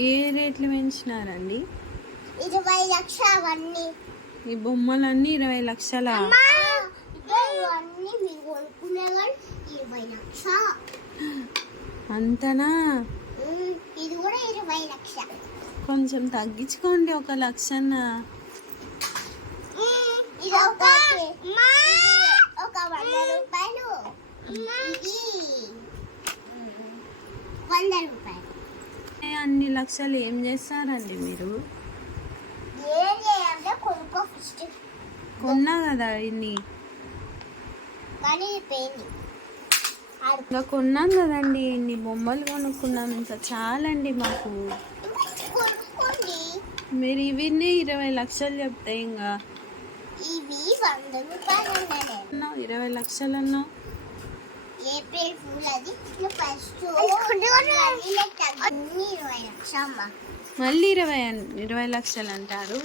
ఏ రేట్లు పెంచినారండి? ఇరవై లక్ష అవన్నీ ఈ బొమ్మలన్నీ ఇరవై లక్షల? అంతనా? ఇది కూడా ఇరవై లక్ష. కొంచెం తగ్గించుకోండి ఒక లక్షన్న ఉమ్, ఇది ఒక ఇది ఒక వంద రూపాయలు ఇది ఉమ్, వంద రూపాయలు ఏ అన్ని లక్షలు ఏం చేస్తారండి మీరు? కొన్నా కదా ఇన్ని. కొన్నాం కదండి ఇన్ని బొమ్మలు కొనుక్కున్నాం. ఇంకా చాలండి మాకు. మీరు ఇవన్నీ ఇరవై లక్షలు చెప్తే ఇంకా. ఇరవై లక్షలు అన్నావు మళ్ళీ ఇరవై ఇరవై లక్షలు అంటారు.